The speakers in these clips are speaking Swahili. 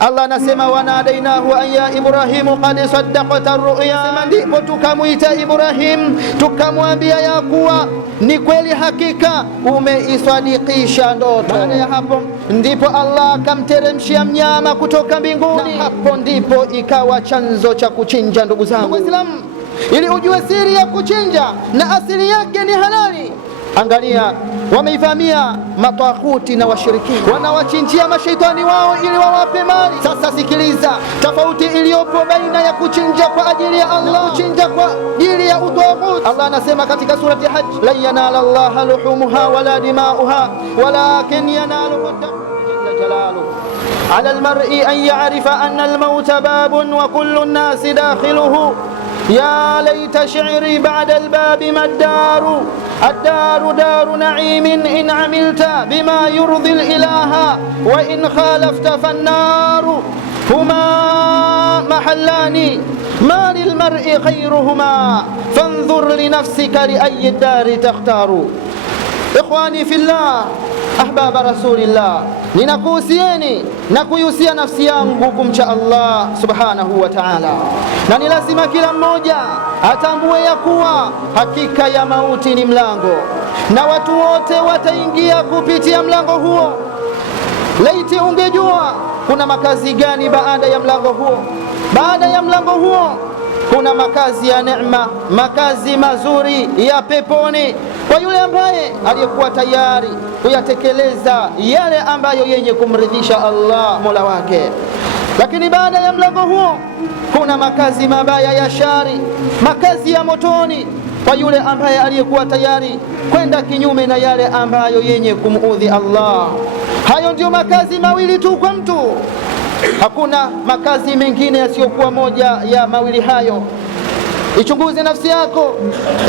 Allah anasema wanadainahu an ya Ibrahimu qad saddaqta ar-ru'ya, ndipo tukamuita Ibrahim tukamwambia ya kuwa ni kweli hakika umeisadikisha ndoto. Baada ya hapo ndipo Allah akamteremshia mnyama kutoka mbinguni, na hapo ndipo ikawa chanzo cha kuchinja. Ndugu zangu Waislamu, ili ujue siri ya kuchinja na asili yake ni halali, angalia wameivamia matwakuti na washirikina, wanawachinjia mashaitani wao ili wawape mali. Sasa sikiliza tofauti iliyopo baina ya kuchinja kwa ajili ya Allah na kuchinja kwa ajili ya utwakuti. Allah anasema katika surati Hajj, lan yanala Allaha luhumuha wala dimauha walakin yanaluhu jalla jalaluhu ala almar'i an ya'rifa anna almauta babun wa kullu an-nasi dakhiluhu ya laita shi'ri ba'da albabi maddaru الدار دار نعيم إن عملت بما يرضي الإله وإن خالفت فالنار هما محلان ما للمرء خيرهما فانظر لنفسك لأي الدار تختار. إخواني في الله أحباب رسول الله, ninakuhusieni na kuihusia nafsi yangu kumcha Allah subhanahu wa ta'ala, na ni lazima kila mmoja atambue ya kuwa hakika ya mauti ni mlango na watu wote wataingia kupitia mlango huo. Laiti ungejua kuna makazi gani baada ya mlango huo. Baada ya mlango huo kuna makazi ya neema, makazi mazuri ya peponi kwa yule ambaye aliyekuwa tayari kuyatekeleza yale ambayo yenye kumridhisha Allah Mola wake. Lakini baada ya mlango huo kuna makazi mabaya ya shari, makazi ya motoni kwa yule ambaye aliyekuwa tayari kwenda kinyume na yale ambayo yenye kumuudhi Allah. Hayo ndio makazi mawili tu kwa mtu, hakuna makazi mengine yasiyokuwa moja ya mawili hayo. Ichunguze nafsi yako,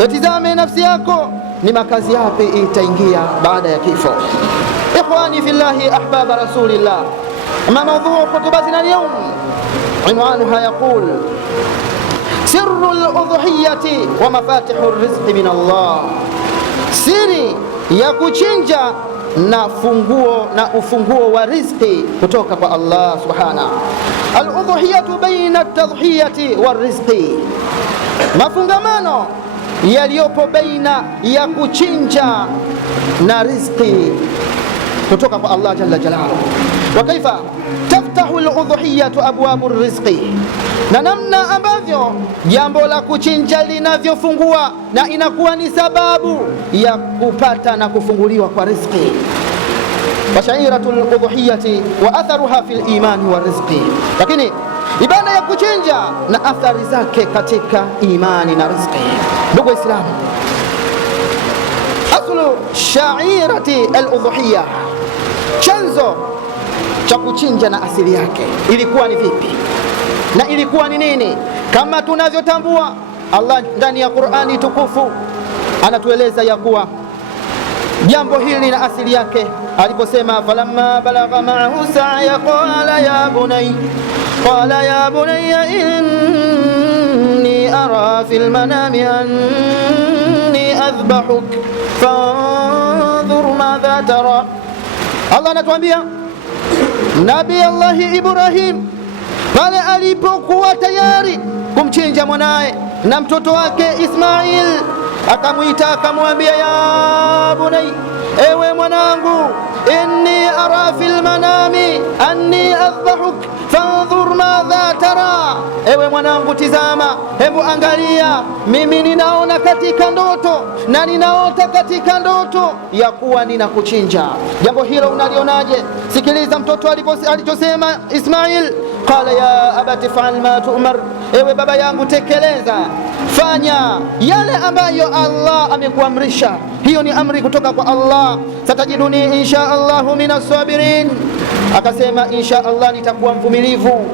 itizame nafsi yako, ni makazi yapi itaingia baada ya kifo. Ikhwani fillahi ahbaba rasulillah, ma mawdhu khutbatina al-yawm unwanuha yaqul sirru al-udhiyati wa mafatihu ar-rizqi min Allah, siri ya kuchinja na funguo na ufunguo wa riziki kutoka kwa Allah subhanahu. Al-udhiyatu baina at-tadhhiyati war-rizqi, mafungamano yaliyopo baina ya kuchinja na riziki kutoka kwa Allah jalla jalaluhu. Wa kaifa taftahu al-udhiyatu abwabu ar-rizqi, na namna ambavyo jambo la kuchinja linavyofungua na inakuwa ni sababu ya kupata na kufunguliwa kwa riziki. Washairatul udhiyati wa atharuha fil imani wa rizqi, lakini ibada ya kuchinja na athari zake katika imani na riziki. Ndugu Waislamu, aslu shairati al-udhiyah, chanzo cha kuchinja na asili yake ilikuwa ni vipi na ilikuwa ni nini? Kama tunavyotambua, Allah ndani ya Qur'ani tukufu anatueleza ya kuwa jambo hili na asili yake aliposema, falamma balagha ma'ahu sa'ya qala ya bunayya inni ara fil manami anni adhbahuk fanzur madha tara. Allah anatuambia Nabii Allah Ibrahim pale alipokuwa tayari kumchinja mwanae na mtoto wake Ismail, akamwita akamwambia, ya bunai, ewe mwanangu, inni ara fil manami anni adhbahuk fanzur madha tara, ewe mwanangu tizama, hebu angalia, mimi ninaona katika ndoto na ninaota katika ndoto ya kuwa ninakuchinja. Jambo hilo unalionaje? Sikiliza mtoto alichosema Ismail, qala ya abati fa'al ma tu'mar, ewe baba yangu tekeleza, fanya yale ambayo Allah amekuamrisha. Hiyo ni amri kutoka kwa Allah. Satajiduni insha Allahu minas sabirin, akasema insha Allah nitakuwa mvumilivu,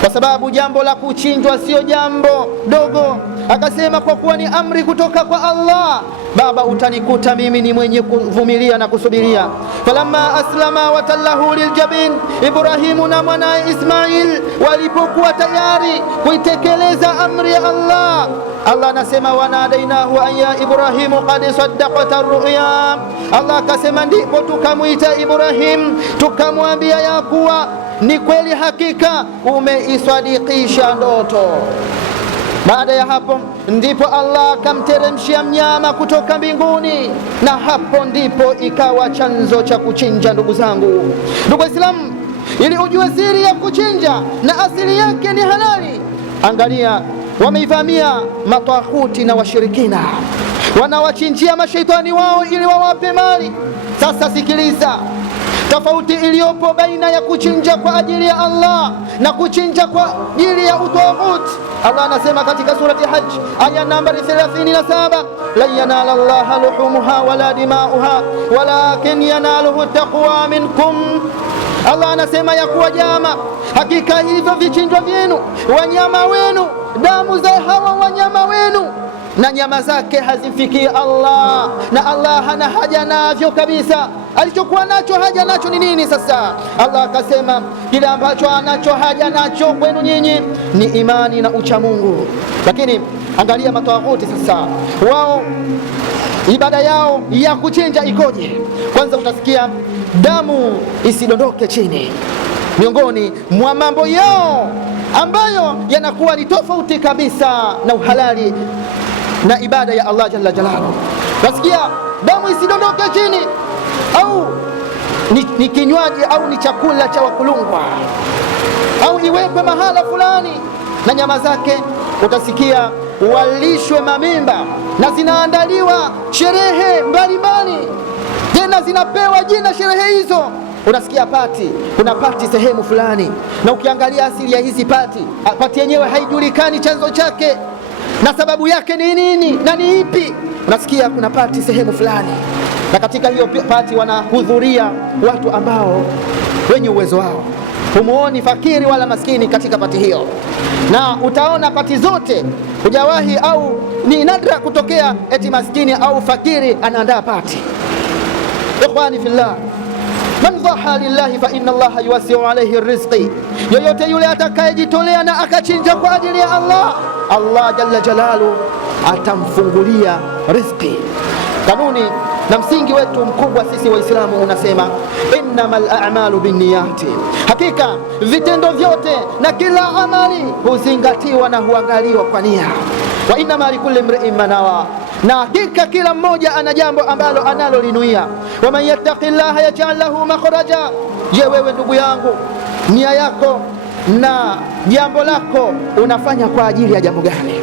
kwa sababu jambo la kuchinjwa sio jambo dogo. Akasema kwa kuwa ni amri kutoka kwa Allah, baba, utanikuta mimi ni mwenye kuvumilia na kusubiria. Falamma aslama watallahu liljabin, Ibrahimu na mwanae Ismail walipokuwa tayari kuitekeleza amri ya Allah, Allah anasema wanadainahu an ya Ibrahimu qad saddaqta ar-ru'ya. Allah akasema ndipo tukamuita Ibrahim tukamwambia ya kuwa ni kweli hakika umeisadikisha ndoto. Baada ya hapo ndipo Allah akamteremshia mnyama kutoka mbinguni, na hapo ndipo ikawa chanzo cha kuchinja. Ndugu zangu, ndugu Waislamu, ili ujue siri ya kuchinja na asili yake ni halali, angalia, wameivamia mataghuti na washirikina, wanawachinjia mashaitani wao ili wawape mali. Sasa sikiliza tofauti iliyopo baina ya kuchinja kwa ajili ya Allah na kuchinja kwa ajili ya utaghut. Allah anasema katika surati Hajj aya nambari 37, la yanala Allaha luhumuha wala dimauha walakin yanaluhu taqwa minkum. Allah anasema ya kuwa jama, hakika hivyo vichinjwa vyenu, wanyama wenu, damu za hawa wanyama wenu na nyama zake hazimfikii Allah, na Allah hana haja navyo kabisa. Alichokuwa nacho haja nacho ni nini? Sasa Allah akasema kile ambacho anacho haja nacho kwenu nyinyi ni imani na ucha Mungu. Lakini angalia matawaghuti sasa, wao ibada yao ya kuchinja ikoje? Kwanza utasikia damu isidondoke chini, miongoni mwa mambo yao ambayo yanakuwa ni tofauti kabisa na uhalali na ibada ya Allah jalla jalaluhu. Nasikia damu isidondoke chini, au ni kinywaji au ni chakula cha wakulungwa, au iwekwe mahala fulani, na nyama zake utasikia walishwe mamimba, na zinaandaliwa sherehe mbalimbali, tena zinapewa jina sherehe hizo. Unasikia pati, kuna pati sehemu fulani, na ukiangalia asili ya hizi pati yenyewe haijulikani chanzo chake na sababu yake ni nini na ni ipi. Unasikia kuna pati sehemu fulani, na katika hiyo pati wanahudhuria watu ambao wenye uwezo wao. Humuoni fakiri wala maskini katika pati hiyo, na utaona pati zote hujawahi au ni nadra kutokea eti maskini au fakiri anaandaa pati. Ikhwani fillah, man dhaha lillahi fa inna Allaha yuwasi'u alayhi rizqi, yoyote yule atakayejitolea na akachinja kwa ajili ya Allah, Allah jalla jalalu atamfungulia riziki. Kanuni na msingi wetu mkubwa sisi Waislamu unasema innamal a'malu binniyati, hakika vitendo vyote na kila amali huzingatiwa na huangaliwa kwa nia. Wa innama likulli imri'in ma nawa, na hakika kila mmoja ana jambo ambalo analolinuia. Wa man yattaqillaha yaj'al lahu makhraja. Je, wewe ndugu yangu, nia yako na jambo lako unafanya kwa ajili ya jambo gani?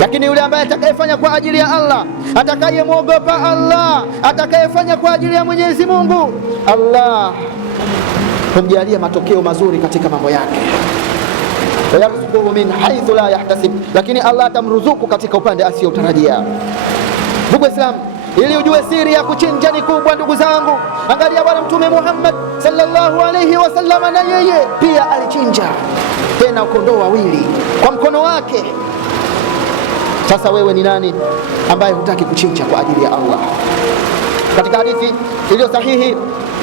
Lakini yule ambaye atakayefanya kwa ajili ya Allah, atakayemwogopa Allah, atakayefanya kwa ajili ya Mwenyezi Mungu, Allah humjalia matokeo mazuri katika mambo yake. Yarzuquhu min haythu la yahtasib, lakini Allah atamruzuku katika upande asiyotarajia. Ndugu Islam, ili ujue siri ya kuchinja ni kubwa ndugu zangu, angalia Bwana Mtume Muhammad sallallahu alayhi wasallam, na yeye pia alichinja, tena kondoo wawili kwa mkono wake. Sasa wewe ni nani ambaye hutaki kuchinja kwa ajili ya Allah? Katika hadithi iliyo sahihi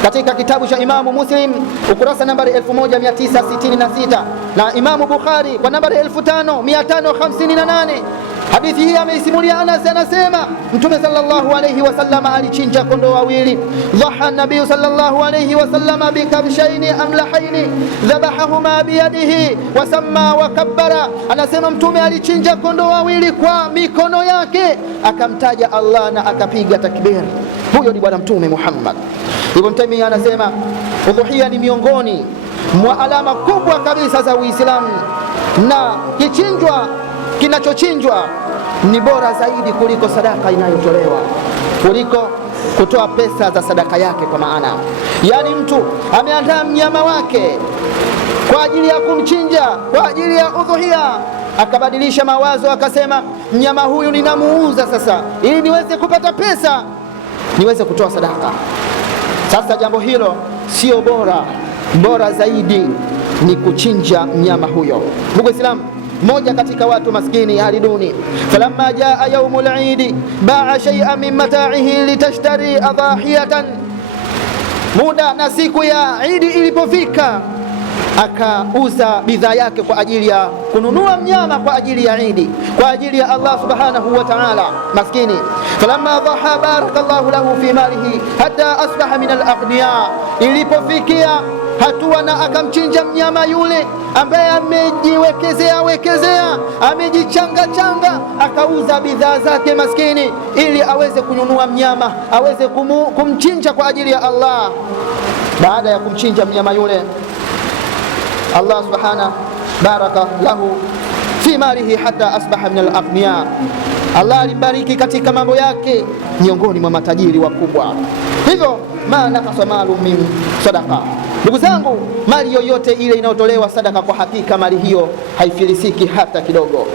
katika kitabu cha Imamu Muslim ukurasa nambari 1966 na Imamu Bukhari kwa nambari 5558, hadithi hii ameisimulia Anas, anasema Mtume sallallahu alayhi wasallam alichinja kondoo wawili. Dhaha nabii sallallahu alayhi wasallam bikabshaini amlahaini dhabahahuma biyadihi wasamma wa kabbara. Anasema Mtume alichinja kondoo wawili kwa mikono yake, akamtaja Allah na akapiga takbir. Huyo ni Bwana Mtume Muhammad. Ibn Taymiyyah anasema udhuhia ni miongoni mwa alama kubwa kabisa za Uislamu, na kinachochinjwa ni bora zaidi kuliko sadaka inayotolewa, kuliko kutoa pesa za sadaka yake. Kwa maana yani mtu ameandaa mnyama wake kwa ajili ya kumchinja, kwa ajili ya udhuhia, akabadilisha mawazo akasema mnyama huyu ninamuuza sasa ili niweze kupata pesa, niweze kutoa sadaka. Sasa jambo hilo sio bora, bora zaidi ni kuchinja mnyama huyo. Ndugu Islam, mmoja katika watu maskini hali duni, falamma jaa yaumul eid baa shay'an min mata'ihi litashtari adhahiyatan, muda na siku ya Eid ilipofika akauza bidhaa yake kwa ajili ya kununua mnyama kwa ajili ya Eid, kwa ajili ya Allah subhanahu wa ta'ala. Maskini falamma dhaha barakallahu lahu fi malihi hatta asbaha min al-aghniya, ilipofikia hatua na akamchinja mnyama yule ambaye amejiwekezea amejichanga, akauza bidhaa zake maskini, ili aweze kununua mnyama, aweze kumchinja kwa ajili ya Allah. Baada ya kumchinja mnyama yule, Allah subhanahu baraka lahu fi malihi hatta asbaha min al-aghniya. Allah alibariki katika mambo yake, miongoni mwa matajiri wakubwa. Hivyo ma nakasa malu min sadaqa. Ndugu zangu, mali yoyote ile inayotolewa sadaka, kwa hakika mali hiyo haifilisiki hata kidogo.